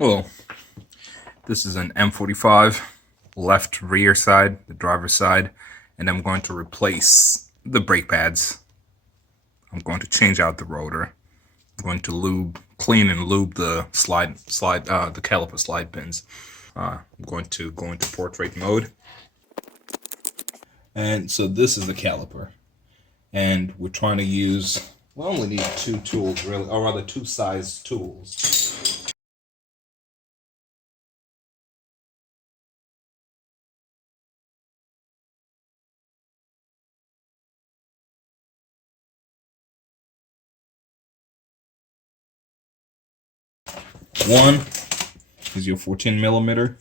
Hello, this is an M45 left rear side, the driver's side, and I'm going to replace the brake pads. I'm going to change out the rotor. I'm going to clean and lube the the caliper slide pins. I'm going to go into portrait mode. And so this is the caliper. And we're trying to use, we only need two tools really, or rather two size tools. One is your 14 millimeter,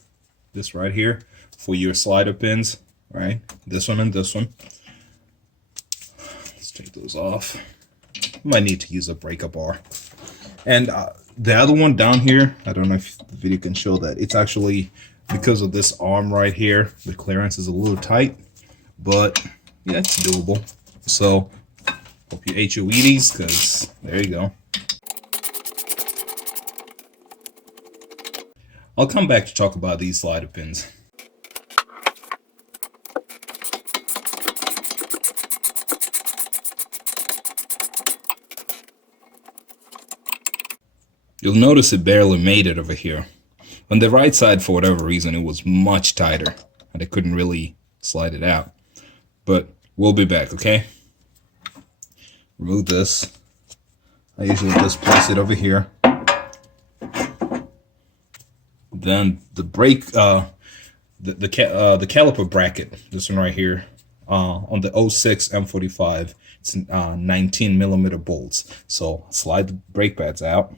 this right here, for your slider pins, right? This one and this one. Let's take those off. Might need to use a breaker bar. And the other one down here, I don't know if the video can show that. It's actually because of this arm right here, the clearance is a little tight, but yeah, it's doable. So hope you ate your Wheaties, because there you go. I'll come back to talk about these slider pins. You'll notice it barely made it over here. On the right side, for whatever reason, it was much tighter, and I couldn't really slide it out. But we'll be back, okay? Remove this. I usually just place it over here. Then the brake, the caliper bracket, this one right here, on the 06 M45, it's 19 millimeter bolts. So slide the brake pads out.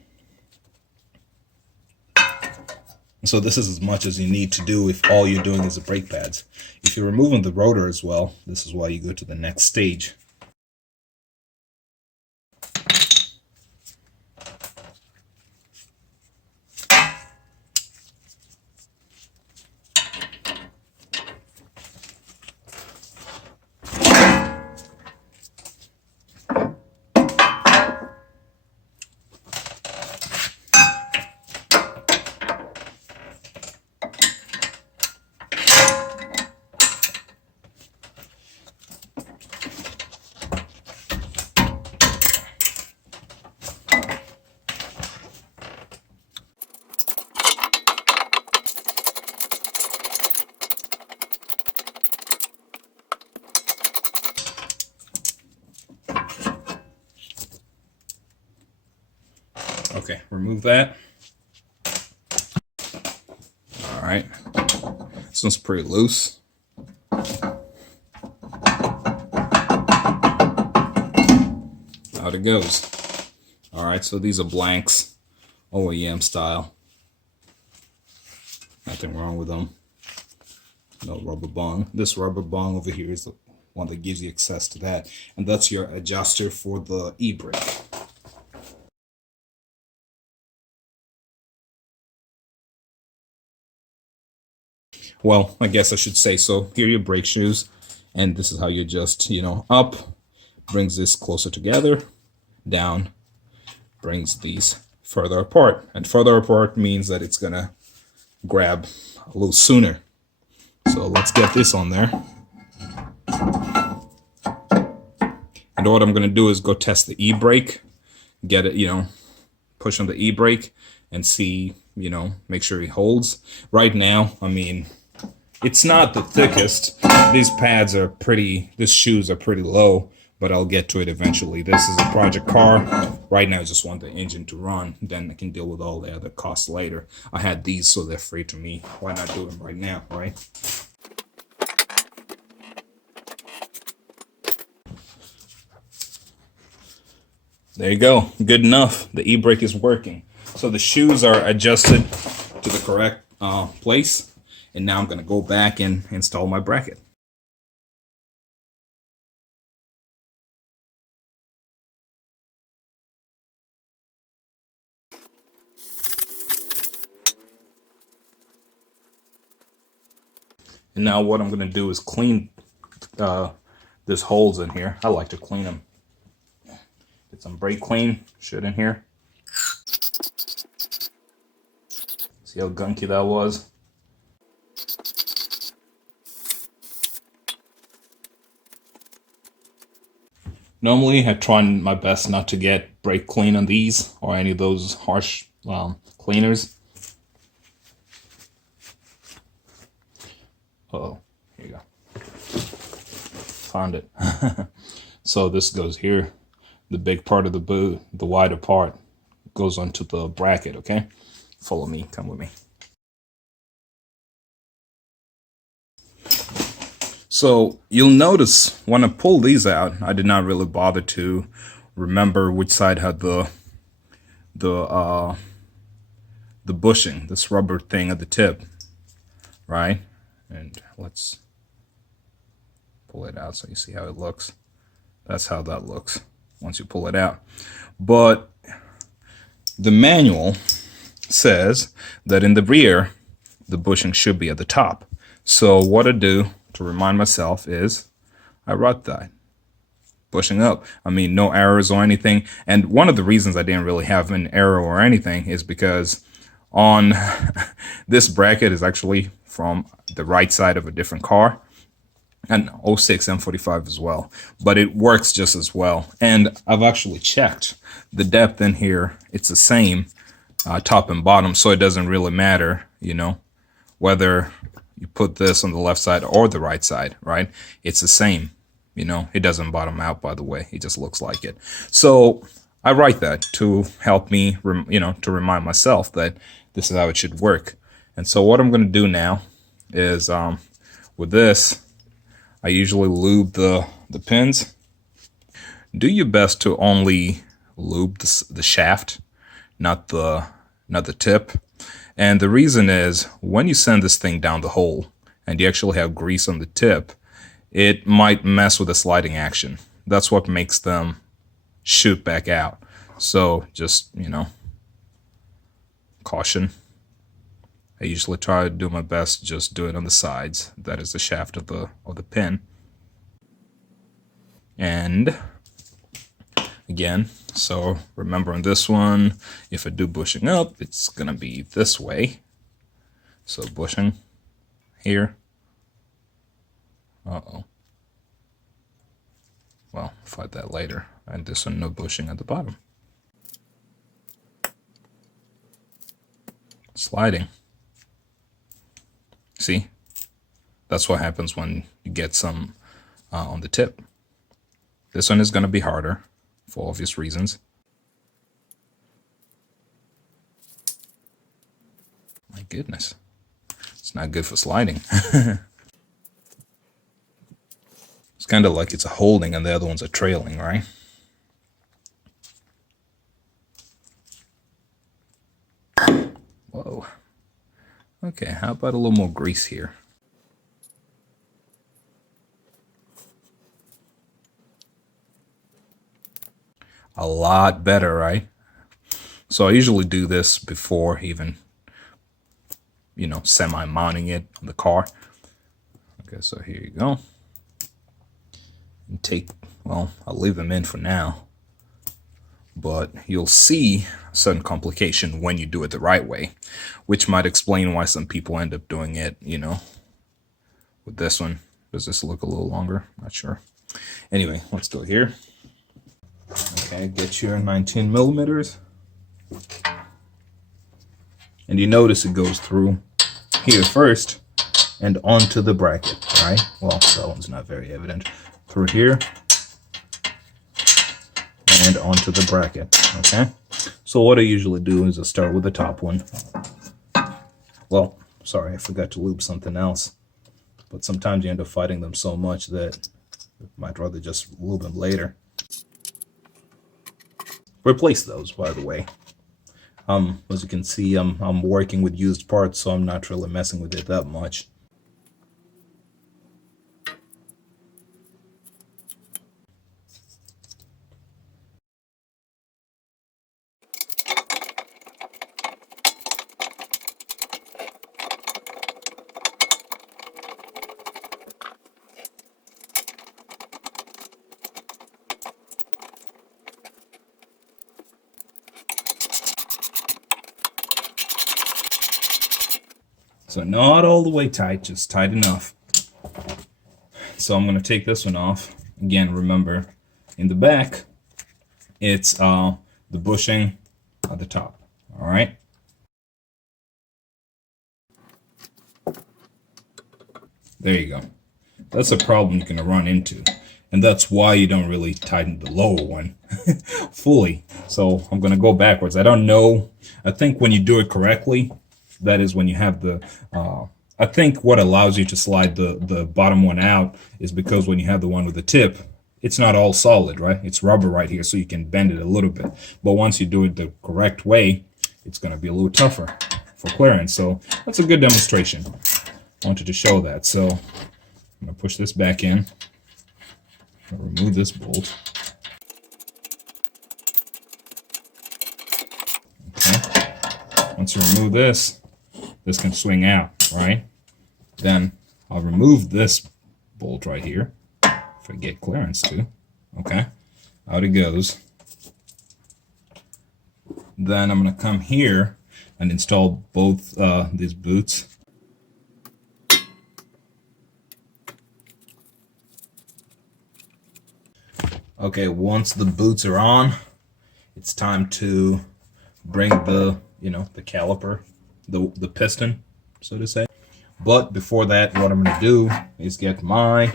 So this is as much as you need to do if all you're doing is the brake pads. If you're removing the rotor as well, this is why you go to the next stage. Okay, remove that. All right, this one's pretty loose. Out it goes. All right, so these are blanks, OEM style. Nothing wrong with them. No rubber bung. This rubber bung over here is the one that gives you access to that, and that's your adjuster for the e-brake. Well, I guess I should say so. Here are your brake shoes, and this is how you adjust, up, brings this closer together, down, brings these further apart. And further apart means that it's gonna grab a little sooner. So let's get this on there. And what I'm gonna do is go test the e-brake, get it, push on the e-brake and see, make sure it holds. Right now, I mean, it's not the thickest. These shoes are pretty low, but I'll get to it eventually. This is a project car. Right now, I just want the engine to run. Then I can deal with all the other costs later. I had these, so they're free to me. Why not do them right now, right? There you go. Good enough. The e-brake is working. So the shoes are adjusted to the correct place. And now I'm going to go back and install my bracket. And now what I'm going to do is clean this holes in here. I like to clean them. Get some brake clean shit in here. See how gunky that was? Normally, I try my best not to get brake clean on these or any of those harsh cleaners. Oh, here you go. Found it. So this goes here. The big part of the boot, the wider part, goes onto the bracket, okay? Follow me, come with me. So you'll notice when I pull these out, I did not really bother to remember which side had the bushing, this rubber thing at the tip, right? And let's pull it out so you see how it looks. That's how that looks once you pull it out. But the manual says that in the rear, the bushing should be at the top. So what I do to remind myself is I rut that bushing up. I mean, no errors or anything. And one of the reasons I didn't really have an error or anything is because on this bracket is actually from the right side of a different car, and 06 M45 as well, but it works just as well. And I've actually checked the depth in here. It's the same top and bottom, so it doesn't really matter, you know, whether you put this on the left side or the right side, right? It's the same, you know. It doesn't bottom out, by the way. It just looks like it. So I write that to help me, you know, to remind myself that this is how it should work. And so what I'm going to do now is with this, I usually lube the pins. Do your best to only lube the shaft, not the tip. And the reason is when you send this thing down the hole and you actually have grease on the tip, it might mess with the sliding action. That's what makes them shoot back out. So just, you know, caution. I usually try to do my best, just do it on the sides. That is the shaft of the pin. And again, so remember on this one, if I do bushing up, it's gonna be this way. So bushing here. Uh-oh. Well, fight that later. And this one, no bushing at the bottom. Sliding. See? That's what happens when you get some on the tip. This one is going to be harder for obvious reasons. My goodness. It's not good for sliding. It's kind of like it's a holding and the other ones are trailing, right? Whoa. Okay, how about a little more grease here? A lot better, right? So I usually do this before even, you know, semi-mounting it on the car. Okay, so here you go. And take, well, I'll leave them in for now. But you'll see a certain complication when you do it the right way, which might explain why some people end up doing it, you know, with this one. Does this look a little longer? Not sure. Anyway, let's go here. Okay, get your 19 millimeters. And you notice it goes through here first and onto the bracket, right? Well, that one's not very evident. Through here and onto the bracket, okay? So what I usually do is I start with the top one. Well, sorry, I forgot to lube something else. But sometimes you end up fighting them so much that you might rather just lube them later. Replace those, by the way. As you can see, I'm working with used parts, so I'm not really messing with it that much. So not all the way tight, just tight enough. So I'm going to take this one off. Again, remember, in the back, it's the bushing at the top. All right. There you go. That's a problem you're going to run into. And that's why you don't really tighten the lower one fully. So I'm going to go backwards. I don't know. I think when you do it correctly, that is when you have the... I think what allows you to slide the bottom one out is because when you have the one with the tip, it's not all solid, right? It's rubber right here, so you can bend it a little bit. But once you do it the correct way, it's going to be a little tougher for clearance. So that's a good demonstration. I wanted to show that. So I'm going to push this back in. I'll remove this bolt. Okay. Once you remove this, this can swing out, right? Then I'll remove this bolt right here if I get clearance to. Okay, out it goes. Then I'm going to come here and install both these boots. Okay, once the boots are on, it's time to bring the, the caliper, the piston, so to say. But before that, what I'm going to do is get my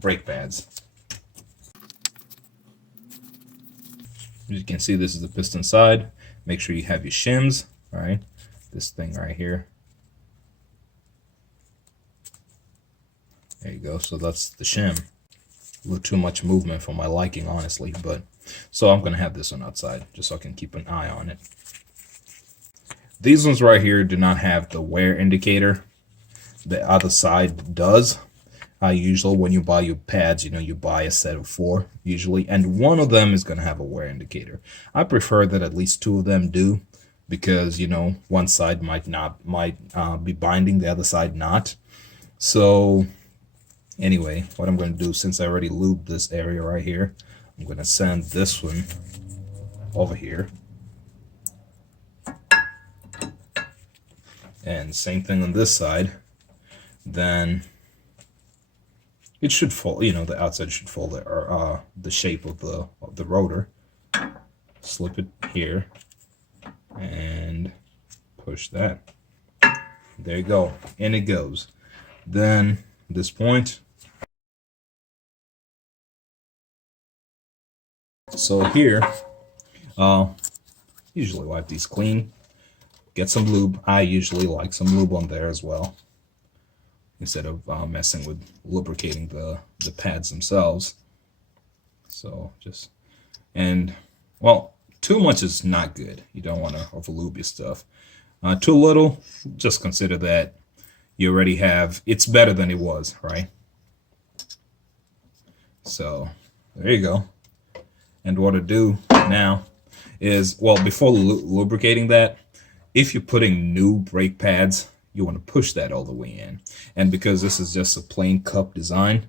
brake pads. As you can see, this is the piston side. Make sure you have your shims, all right? This thing right here. There you go. So that's the shim. A little too much movement for my liking, honestly. But so I'm going to have this one outside just so I can keep an eye on it. These ones right here do not have the wear indicator. The other side does. Usually when you buy your pads, you buy a set of 4 usually, and one of them is going to have a wear indicator. I prefer that at least 2 of them do, because one side might be binding, the other side not. So anyway, what I'm going to do, since I already lubed this area right here, I'm going to send this one over here. And same thing on this side. Then it should fall, the outside should fall there, or the shape of the rotor. Slip it here and push that. There you go, and it goes. Then this point. So here, usually wipe these clean. Get some lube. I usually like some lube on there as well, instead of messing with lubricating the pads themselves. So well, too much is not good. You don't want to over lube your stuff. Too little, just consider that you already have, it's better than it was, right? So there you go. And what to do now is, well, before lubricating that, if you're putting new brake pads, you want to push that all the way in. And because this is just a plain cup design,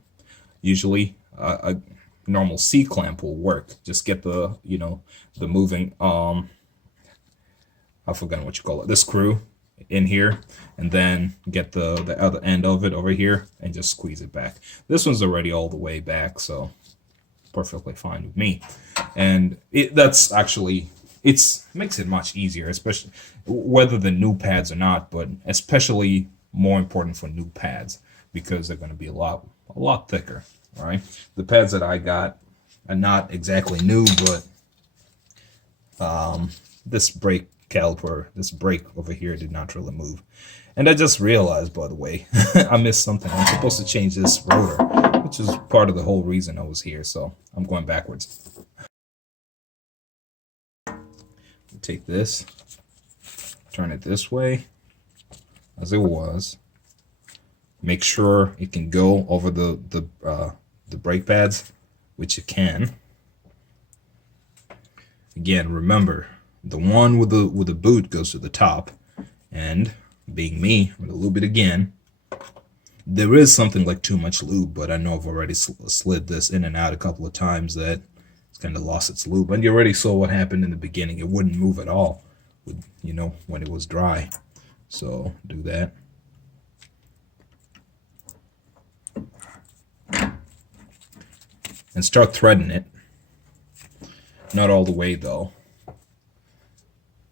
usually a normal C-clamp will work. Just get the, the moving, I've forgotten what you call it, the screw in here, and then get the other end of it over here and just squeeze it back. This one's already all the way back, so perfectly fine with me. And that's actually, it makes it much easier, especially whether the new pads or not, but especially more important for new pads, because they're going to be a lot thicker, right? The pads that I got are not exactly new, but this brake caliper, this brake over here did not really move. And I just realized, by the way, I missed something. I'm supposed to change this rotor, which is part of the whole reason I was here, so I'm going backwards. Take this, turn it this way as it was. Make sure it can go over the brake pads, which it can. Again, remember, the one with the boot goes to the top, and being me, I'm gonna lube it again. There is something like too much lube, but I know I've already slid this in and out a couple of times that kind of lost its lube, and you already saw what happened in the beginning. It wouldn't move at all, when it was dry. So do that. And start threading it. Not all the way though.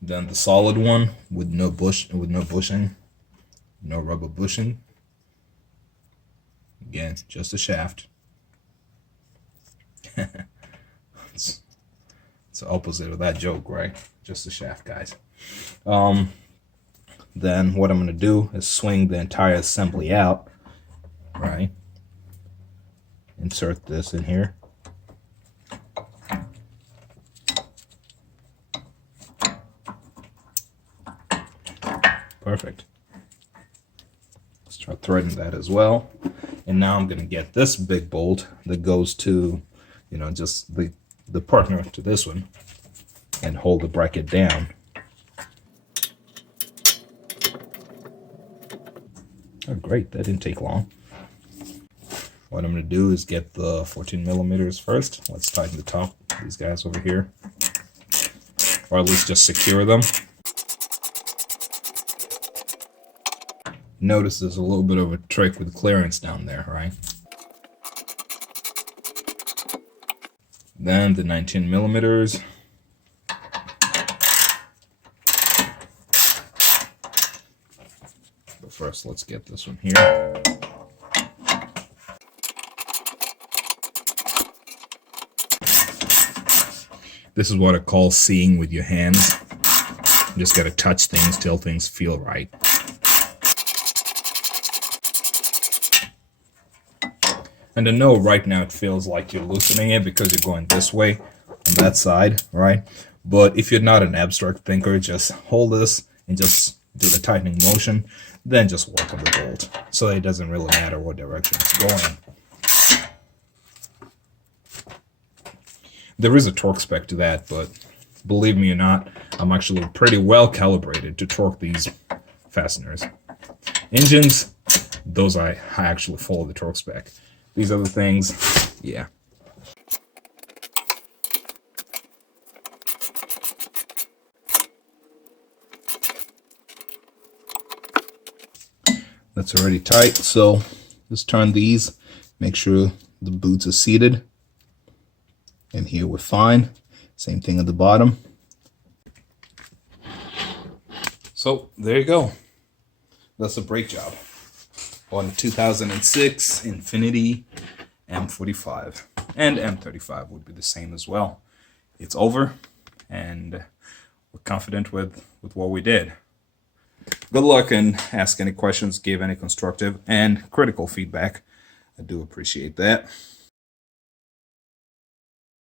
Then the solid one with no bushing, no rubber bushing. Again, just a shaft. It's the opposite of that joke, right? Just a shaft, guys. Then what I'm going to do is swing the entire assembly out, right? Insert this in here. Perfect. Start threading that as well. And now I'm going to get this big bolt that goes to, you know, just the partner to this one and hold the bracket down. Oh, great. That didn't take long. What I'm going to do is get the 14 millimeters first. Let's tighten the top of these guys over here. Or at least just secure them. Notice there's a little bit of a trick with clearance down there, right? Then the 19 millimeters. But first, let's get this one here. This is what I call seeing with your hands. You just gotta touch things till things feel right. And I know right now it feels like you're loosening it because you're going this way on that side, right? But if you're not an abstract thinker, just hold this and just do the tightening motion, then just work on the bolt. So it doesn't really matter what direction it's going. There is a torque spec to that, but believe me or not, I'm actually pretty well calibrated to torque these fasteners. Engines, those I actually follow the torque spec. These other things, yeah. That's already tight, so just turn these, make sure the boots are seated. And here we're fine. Same thing at the bottom. So there you go. That's a brake job on 2006 Infiniti M45, and M35 would be the same as well. It's over, and we're confident with what we did. Good luck, and ask any questions, give any constructive and critical feedback. I do appreciate that.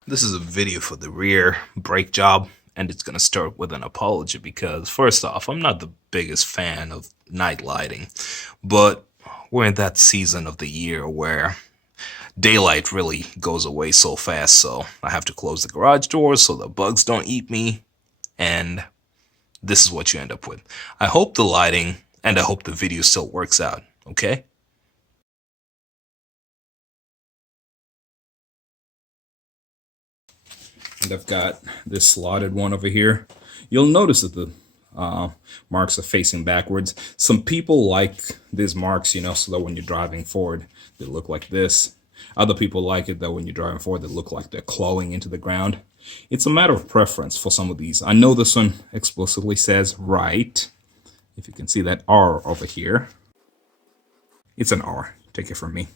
This is a video for the rear brake job, and it's going to start with an apology because, first off, I'm not the biggest fan of night lighting, but we're in that season of the year where daylight really goes away so fast, so I have to close the garage doors so the bugs don't eat me, and this is what you end up with. I hope the lighting and I hope the video still works out, okay? And I've got this slotted one over here. You'll notice that the marks are facing backwards. Some people like these marks, you know, so that when you're driving forward, they look like this. Other people like it that when you're driving forward, they look like they're clawing into the ground. It's a matter of preference for some of these. I know this one explicitly says right. If you can see that R over here. It's an R, take it from me.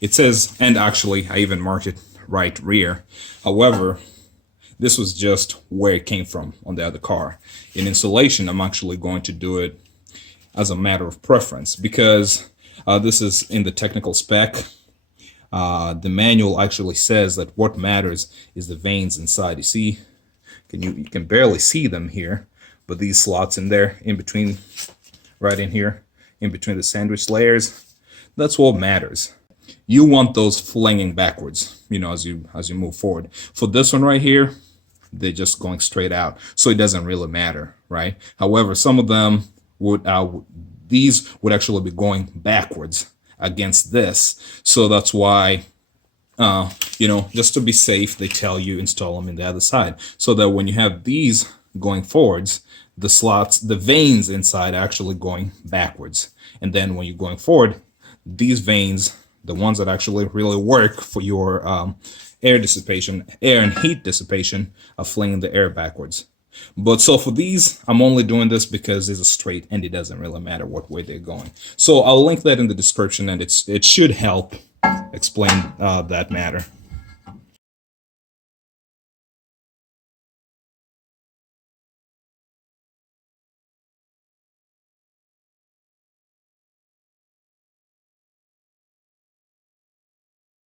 It says, and actually I even marked it right rear. However, this was just where it came from on the other car. In installation, I'm actually going to do it as a matter of preference because this is in the technical spec. The manual actually says that what matters is the vanes inside. You see, you can barely see them here, but these slots in there, in between, right in here, in between the sandwich layers, that's what matters. You want those flinging backwards, you know, as you move forward. For this one right here, they're just going straight out, so it doesn't really matter, right? However, some of them would, these would actually be going backwards against this, so that's why, you know, just to be safe, they tell you install them in the other side, so that when you have these going forwards, the slots, the vanes inside are actually going backwards. And then when you're going forward, these vanes, the ones that actually really work for your air dissipation, air and heat dissipation, are flinging the air backwards. But so for these, I'm only doing this because it's a straight and it doesn't really matter what way they're going. So I'll link that in the description, and it should help explain that matter.